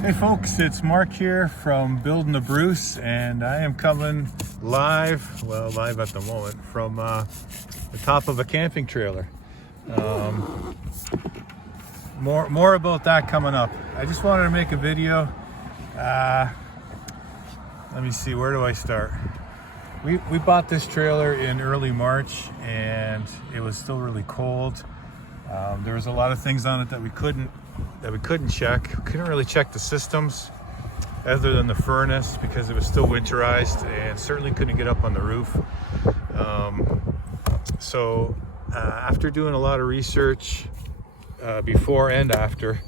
Hey folks, it's Mark here from Building the Bruce, and I am coming live at the moment, from the top of a camping trailer. More about that coming up. I just wanted to make a video. Let me see, where do I start? We bought this trailer in early March, and it was still really cold. There was a lot of things on it that we couldn't check. We couldn't really check the systems other than the furnace because it was still winterized, and certainly couldn't get up on the roof. So after doing a lot of research before and after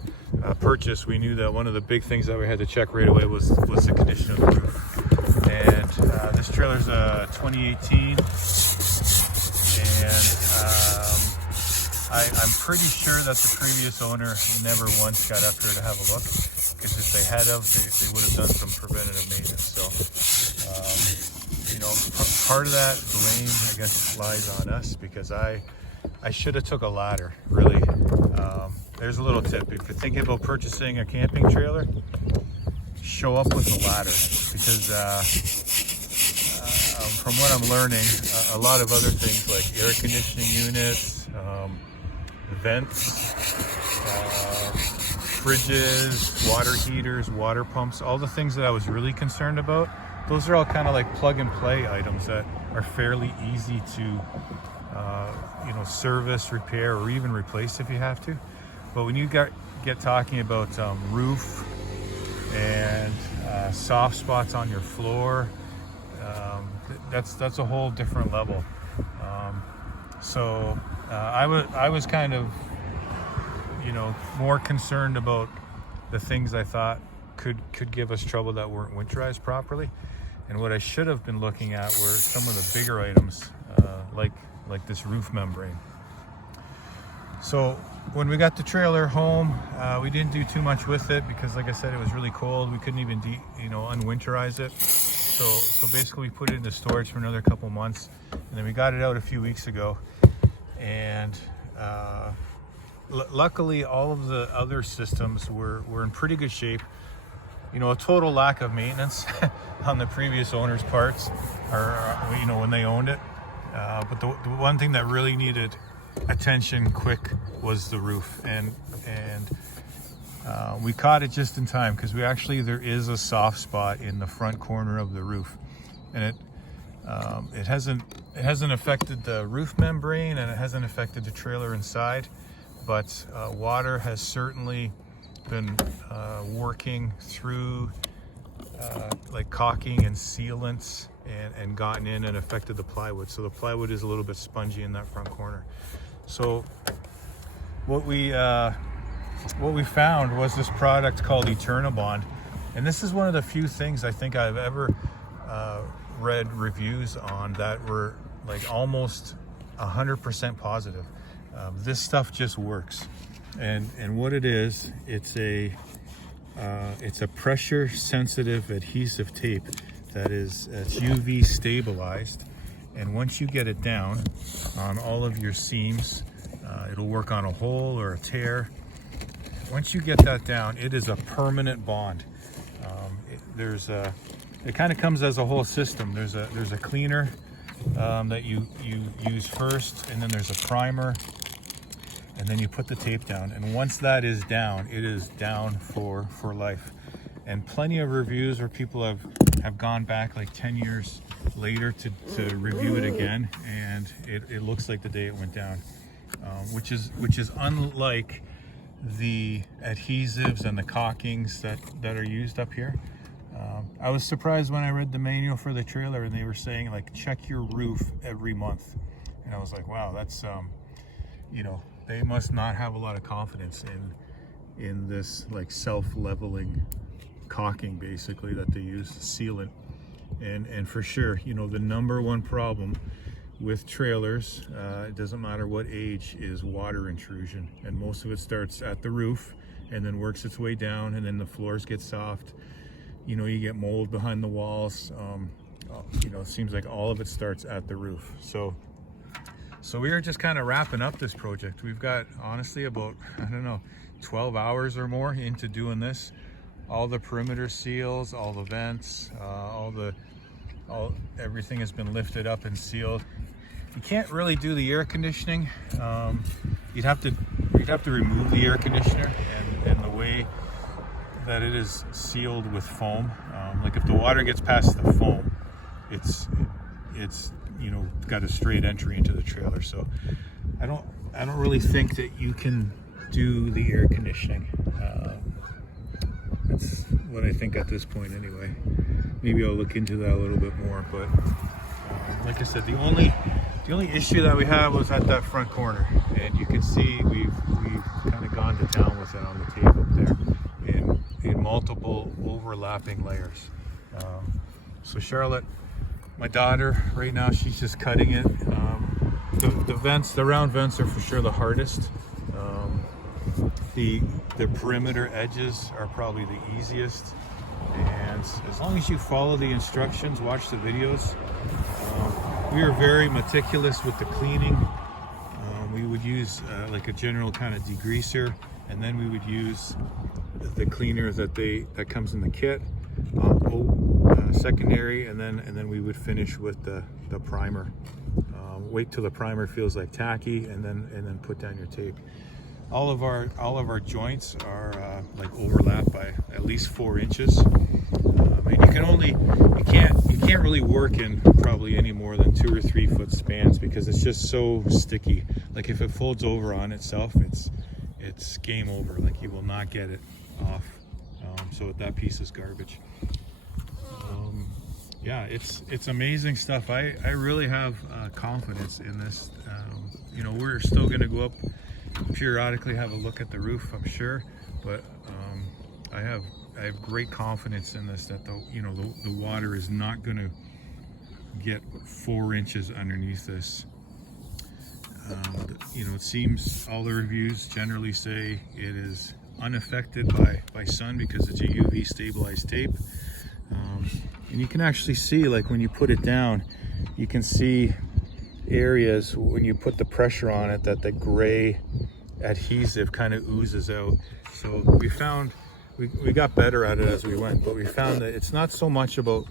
purchase, we knew that one of the big things that we had to check right away was the condition of the roof. And this trailer's a 2018, and I'm pretty sure that the previous owner never once got up here to have a look, because if they had they would have done some preventative maintenance. So, part of that blame, I guess, lies on us, because I should have took a ladder, really. There's a little tip. If you're thinking about purchasing a camping trailer, show up with a ladder, because from what I'm learning, a lot of other things like air conditioning units, vents, fridges, water heaters, water pumps, all the things that I was really concerned about, those are all kind of like plug and play items that are fairly easy to service, repair, or even replace if you have to. But when you get talking about roof and soft spots on your floor, that's a whole different level. So I was kind of more concerned about the things I thought could give us trouble that weren't winterized properly, and what I should have been looking at were some of the bigger items, like this roof membrane. So when we got the trailer home, we didn't do too much with it because, like I said, it was really cold. We couldn't even unwinterize it. So basically we put it into storage for another couple months, and then we got it out a few weeks ago. And luckily all of the other systems were in pretty good shape. A total lack of maintenance on the previous owner's parts, or when they owned it. But the one thing that really needed attention quick was the roof, and we caught it just in time, because there is a soft spot in the front corner of the roof, and it hasn't affected the roof membrane, and it hasn't affected the trailer inside, but water has certainly been working through like caulking and sealants, and gotten in and affected the plywood. So the plywood is a little bit spongy in that front corner. So what we found was this product called Eternabond, and this is one of the few things I think I've ever read reviews on that were like almost 100% positive. This stuff just works, and what it is, it's a pressure sensitive adhesive tape it's UV stabilized, and once you get it down on all of your seams, it'll work on a hole or a tear. Once you get that down, it is a permanent bond. It kind of comes as a whole system. There's a cleaner that you use first, and then there's a primer, and then you put the tape down. And once that is down, it is down for life. And plenty of reviews where people have gone back like 10 years later to review it again, and it looks like the day it went down, which is unlike the adhesives and the caulkings that are used up here. I was surprised when I read the manual for the trailer, and they were saying, like, check your roof every month, and I was like, wow, that's they must not have a lot of confidence in this like self-leveling caulking, basically, that they use, sealant. And for sure, the number one problem with trailers, it doesn't matter what age, is water intrusion, and most of it starts at the roof and then works its way down, and then the floors get soft. You get mold behind the walls. It seems like all of it starts at the roof. So we are just kind of wrapping up this project. We've got, honestly, about 12 hours or more into doing this. all the perimeter seals, all the vents, everything has been lifted up and sealed. You can't really do the air conditioning. You'd have to remove the air conditioner, and the way that it is sealed with foam, like if the water gets past the foam, it's you know, got a straight entry into the trailer. So I don't really think that you can do the air conditioning. That's what I think at this point anyway. Maybe I'll look into that a little bit more, but like I said, the only issue that we had was at that front corner, and you can see we've kind of gone to town with it on the tape up there in multiple overlapping layers. So Charlotte, my daughter, right now she's just cutting it. The round vents are for sure the hardest. The perimeter edges are probably the easiest, and as long as you follow the instructions, watch the videos. We are very meticulous with the cleaning. We would use like a general kind of degreaser, and then we would use the cleaner that comes in the kit, secondary, and then we would finish with the primer. Wait till the primer feels like tacky, and then put down your tape. All of our joints are like overlapped by at least 4 inches. And you can't really work in probably any more than 2 or 3 foot spans, because it's just so sticky. Like if it folds over on itself, it's game over. Like you will not get it off. So that piece is garbage. Yeah, it's amazing stuff. I really have confidence in this. You know, we're still going to go up periodically, have a look at the roof, I'm sure, but I have great confidence in this, that the water is not going to get 4 inches underneath this. You know, it seems all the reviews generally say it is unaffected by sun because it's a UV stabilized tape. And you can actually see, like when you put it down, you can see areas when you put the pressure on it that the gray adhesive kind of oozes out. So we got better at it as we went, but we found that it's not so much about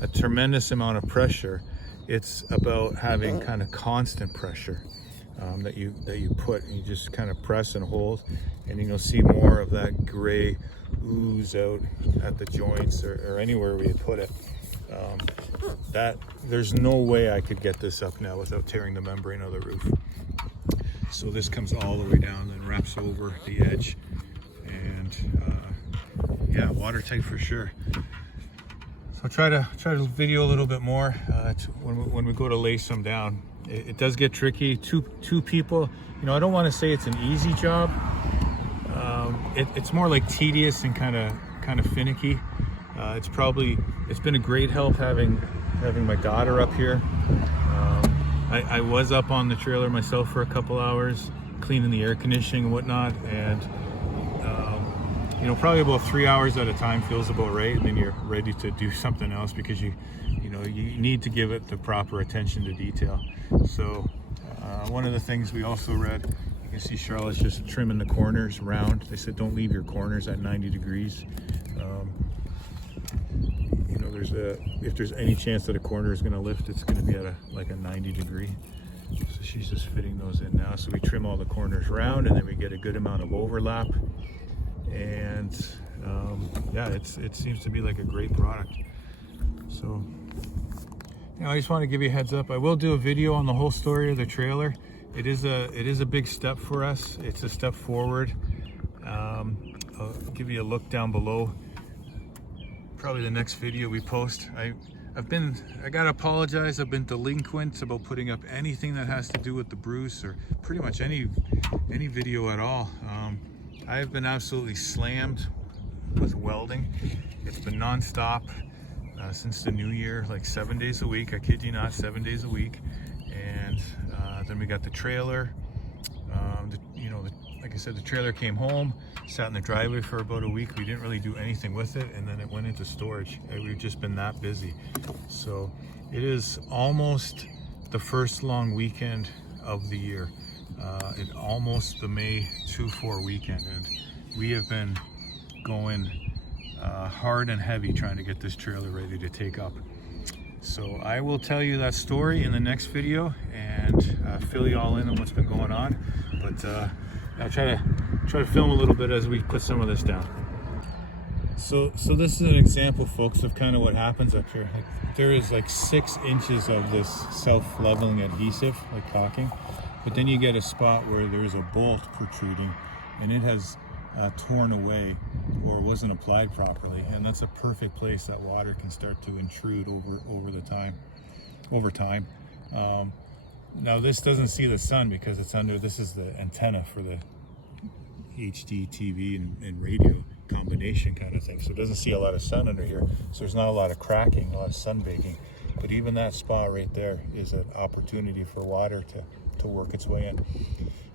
a tremendous amount of pressure, it's about having kind of constant pressure that you put, and you just kind of press and hold, and you'll see more of that gray ooze out at the joints or anywhere we put it. That there's no way I could get this up now without tearing the membrane of the roof. So this comes all the way down and wraps over the edge, and yeah, watertight for sure. So try to video a little bit more when we go to lay some down. It does get tricky. Two people, you know, I don't want to say it's an easy job. It's more like tedious and kind of finicky. It's been a great help having my daughter up here. I was up on the trailer myself for a couple hours, cleaning the air conditioning and whatnot, and you know, probably about 3 hours at a time feels about right, and then you're ready to do something else because you need to give it the proper attention to detail. So one of the things we also read, you can see Charlotte's just trimming the corners round. They said don't leave your corners at 90 degrees. You know, if there's any chance that a corner is going to lift, it's going to be at like a 90 degree. So she's just fitting those in now. So we trim all the corners round, and then we get a good amount of overlap. And yeah, it seems to be like a great product. So you know, I just want to give you a heads up. I will do a video on the whole story of the trailer. It is a big step for us. It's a step forward. I'll give you a look down below. Probably the next video we post. I gotta apologize. I've been delinquent about putting up anything that has to do with the Bruce, or pretty much any video at all. I have been absolutely slammed with welding. It's been non-stop since the new year, like 7 days a week. I kid you not, 7 days a week. And then we got the trailer. Like I said, the trailer came home, sat in the driveway for about a week. We didn't really do anything with it, and then it went into storage. We've just been that busy. So it is almost the first long weekend of the year. It's almost the May 2-4 weekend, and we have been going hard and heavy trying to get this trailer ready to take up. So I will tell you that story in the next video and fill you all in on what's been going on. But I'll try to film a little bit as we put some of this down. So this is an example, folks, of kind of what happens up here. Like, there is like 6 inches of this self-leveling adhesive, like caulking, but then you get a spot where there's a bolt protruding and it has torn away or wasn't applied properly, and that's a perfect place that water can start to intrude over time. Now this doesn't see the sun because it's under, this is the antenna for the HD TV and radio combination kind of thing, so it doesn't see a lot of sun under here, so there's not a lot of cracking, a lot of sun baking. But even that spot right there is an opportunity for water to work its way in.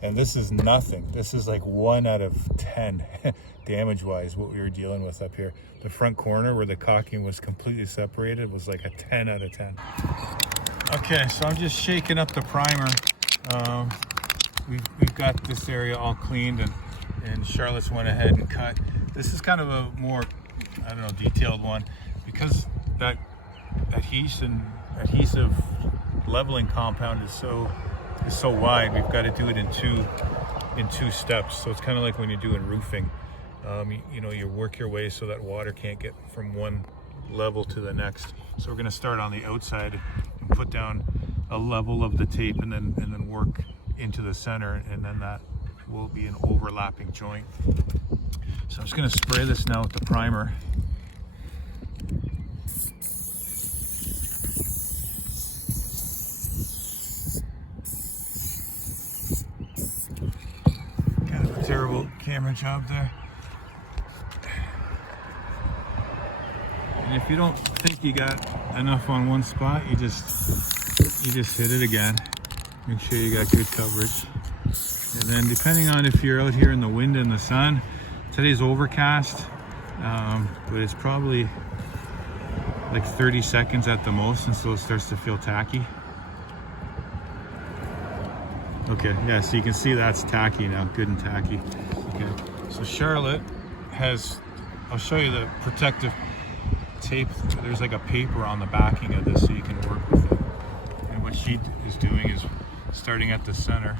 And this is nothing. This is like 1 out of 10 damage wise what we were dealing with up here. The front corner where the caulking was completely separated was like a 10 out of 10. Okay, so I'm just shaking up the primer. We've got this area all cleaned, and Charlotte's went ahead and cut. This is kind of a more, I don't know, detailed one, because that adhesive leveling compound is so wide. We've got to do it in two steps. So it's kind of like when you're doing roofing. You know, you work your way so that water can't get from one level to the next. So we're going to start on the outside and put down a level of the tape, and then work into the center, and then that will be an overlapping joint. So I'm just going to spray this now with the primer. Kind of a terrible camera job there. And if you don't think you got enough on one spot, you just hit it again. Make sure you got good coverage. And then depending on if you're out here in the wind and the sun, today's overcast, but it's probably like 30 seconds at the most, and so it starts to feel tacky. Okay, yeah, so you can see that's tacky now, good and tacky. Okay, so Charlotte has, I'll show you the protective tape. There's like a paper on the backing of this so you can work with it. And what she is doing is starting at the center.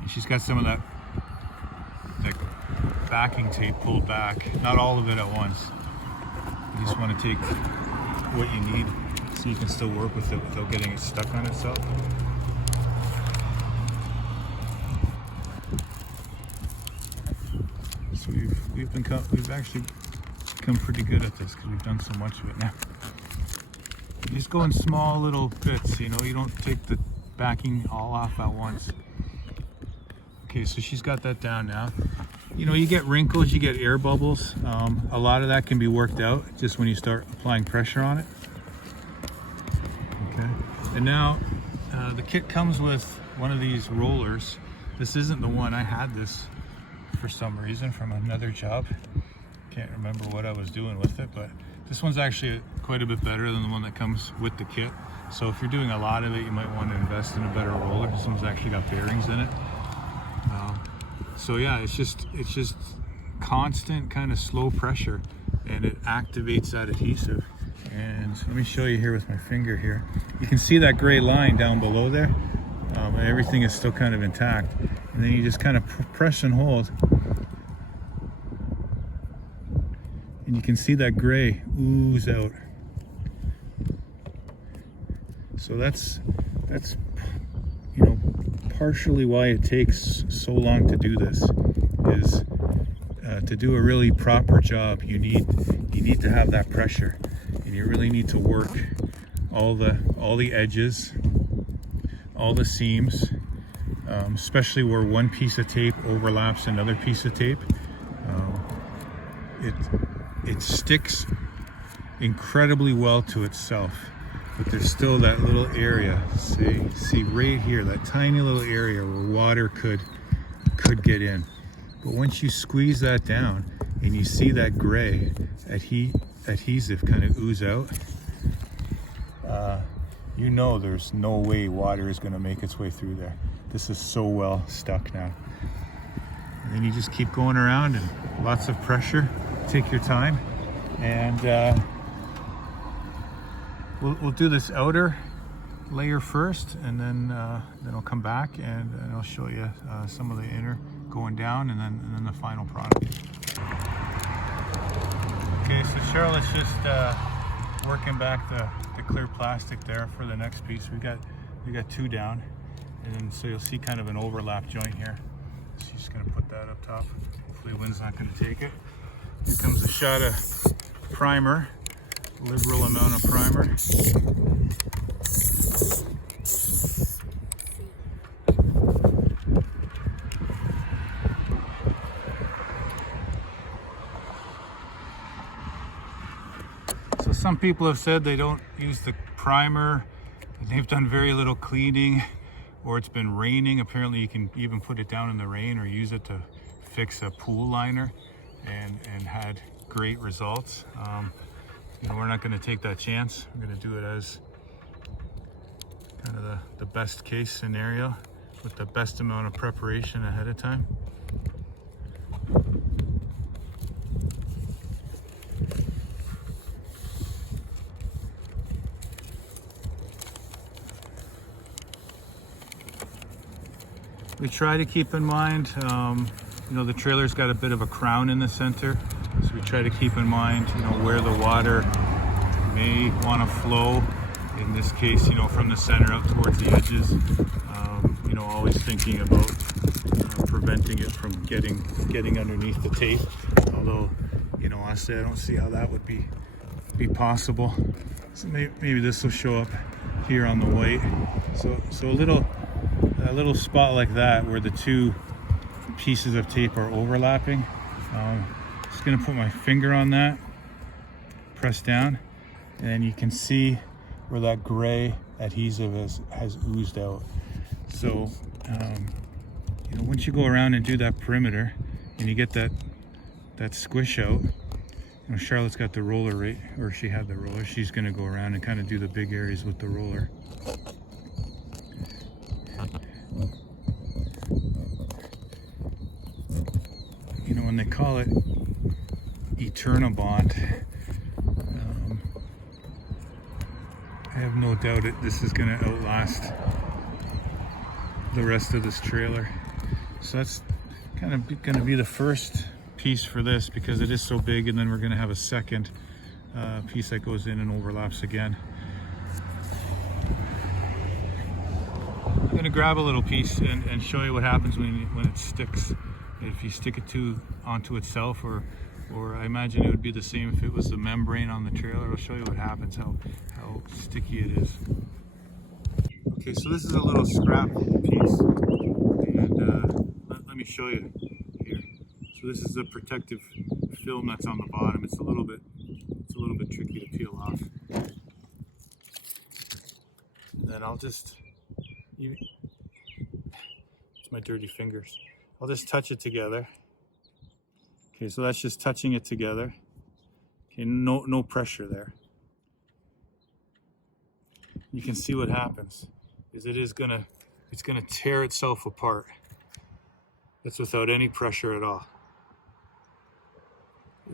And she's got some of that backing tape pulled back, not all of it at once. You just want to take what you need so you can still work with it without getting it stuck on itself. So we've actually become pretty good at this because we've done so much of it now. You just go in small little bits, you know, you don't take the backing all off at once. Okay, so she's got that down now. You know, you get wrinkles, you get air bubbles. A lot of that can be worked out just when you start applying pressure on it. Okay, and now the kit comes with one of these rollers. This isn't the one. I had this for some reason from another job. Can't remember what I was doing with it, but this one's actually quite a bit better than the one that comes with the kit. So if you're doing a lot of it, you might want to invest in a better roller. This one's actually got bearings in it. So yeah, it's just constant kind of slow pressure, and it activates that adhesive. And let me show you here with my finger here. You can see that gray line down below there. Everything is still kind of intact. And then you just kind of press and hold. And you can see that gray ooze out. So that's you know, partially why it takes so long to do this is to do a really proper job. You need to have that pressure, and you really need to work all the edges, all the seams, especially where one piece of tape overlaps another piece of tape. It sticks incredibly well to itself, but there's still that little area, see right here, that tiny little area where water could get in. But once you squeeze that down and you see that gray adhesive kind of ooze out, you know there's no way water is going to make its way through there. This is so well stuck now. then you just keep going around and lots of pressure. Take your time, and we'll do this outer layer first, and then I'll come back and I'll show you some of the inner going down, and then the final product. Okay, so Charlotte's just working back the clear plastic there for the next piece. We got 2 down, and then so you'll see kind of an overlap joint here. So she's gonna put that up top. Hopefully the wind's not gonna take it. Here comes a shot of primer, liberal amount of primer. So some people have said they don't use the primer, and they've done very little cleaning, or it's been raining. Apparently you can even put it down in the rain or use it to fix a pool liner, and had great results. You know, we're not going to take that chance. We're going to do it as kind of the best case scenario with the best amount of preparation ahead of time. We try to keep in mind, you know, the trailer's got a bit of a crown in the center, so we try to keep in mind, you know, where the water may want to flow. In this case, you know, from the center out towards the edges. You know, always thinking about preventing it from getting underneath the tape. Although, you know, honestly, I don't see how that would be possible. So maybe this will show up here on the white. So a little spot like that where the 2 pieces of tape are overlapping. Just gonna put my finger on that, press down, and you can see where that gray adhesive has oozed out. So you know, once you go around and do that perimeter and you get that squish out, you know, Charlotte's got the roller, right, or she had the roller. She's gonna go around and kind of do the big areas with the roller. You know, when they call it Eternabond, I have no doubt this is going to outlast the rest of this trailer. So that's kind of going to be the first piece for this, because it is so big, and then we're going to have a second piece that goes in and overlaps again. I'm going to grab a little piece and show you what happens when it sticks. If you stick it onto itself, or I imagine it would be the same if it was the membrane on the trailer. I'll show you what happens, how sticky it is. Okay, so this is a little scrap piece, and let me show you here. So this is the protective film that's on the bottom. It's a little bit tricky to peel off. And then I'll just, it's my dirty fingers. I'll just touch it together. Okay, so that's just touching it together. Okay, no pressure there. You can see what happens is it's gonna tear itself apart. That's without any pressure at all.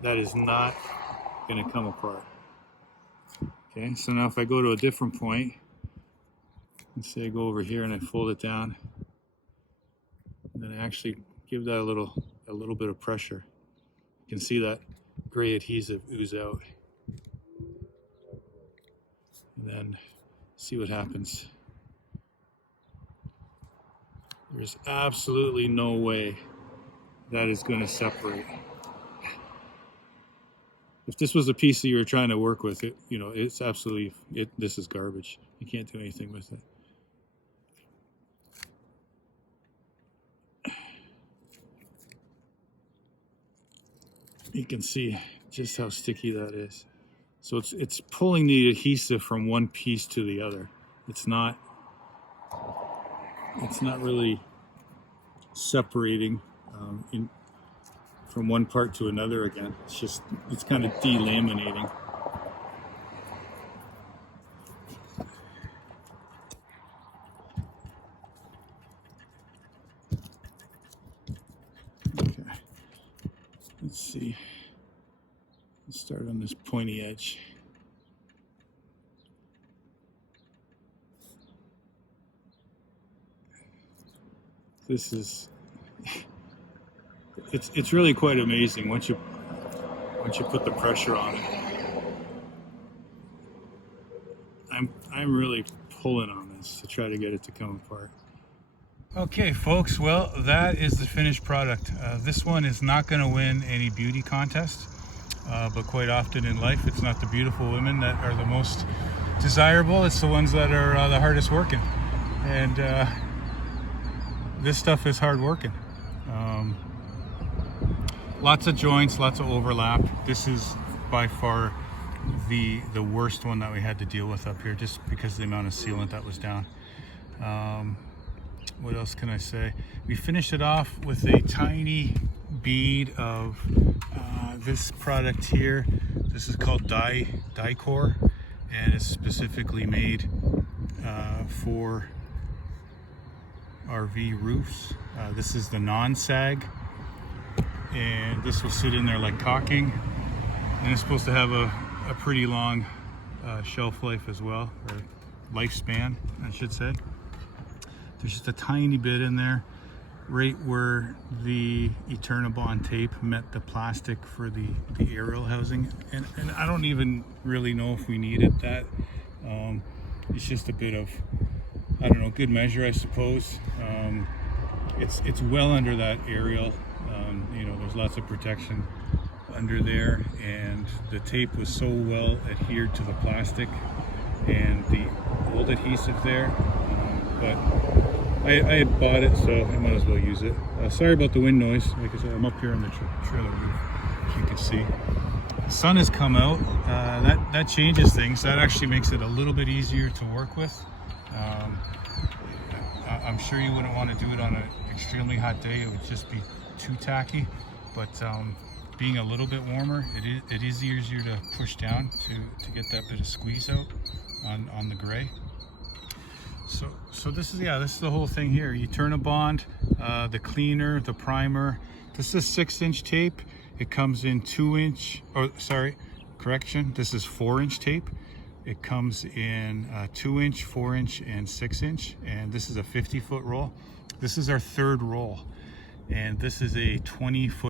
That is not gonna come apart. Okay, so now if I go to a different point, let's say I go over here and I fold it down, and then I actually give that a little bit of pressure. You can see that gray adhesive ooze out. And then see what happens. There's absolutely no way that is going to separate. If this was a piece that you were trying to work with, you know, it's absolutely, this is garbage. You can't do anything with it. You can see just how sticky that is. So it's pulling the adhesive from one piece to the other. It's not really separating from one part to another again. It's kind of delaminating. Okay. Let's start on this pointy edge. This is, it's really quite amazing once you put the pressure on it. I'm really pulling on this to try to get it to come apart. Okay folks, well that is the finished product. This one is not going to win any beauty contest, but quite often in life it's not the beautiful women that are the most desirable, it's the ones that are the hardest working. And this stuff is hard working. Lots of joints, lots of overlap. This is by far the worst one that we had to deal with up here, just because of the amount of sealant that was down. What else can I say? We finished it off with a tiny bead of this product here. This is called Dicor, and it's specifically made for RV roofs. This is the non-sag, and this will sit in there like caulking, and it's supposed to have a pretty long shelf life as well, or lifespan I should say. There's just a tiny bit in there right where the Eternabond tape met the plastic for the aerial housing, and I don't even really know if we needed that. It's just a bit of, I don't know, good measure I suppose. It's well under that aerial. You know, there's lots of protection under there, and the tape was so well adhered to the plastic and the old adhesive there, but I had bought it, so I might as well use it. Sorry about the wind noise. Like I said, I'm up here on the trailer roof, as you can see. The sun has come out. That changes things. That actually makes it a little bit easier to work with. I'm sure you wouldn't want to do it on an extremely hot day. It would just be too tacky, but being a little bit warmer, it is easier to push down to get that bit of squeeze out on the gray. So this is the whole thing here. Eternabond, the cleaner, the primer. This is 6-inch tape. It comes in 2-inch, this is 4-inch tape. It comes in 2-inch, 4-inch, and 6-inch, and this is a 50-foot roll. This is our third roll, and this is a 20-foot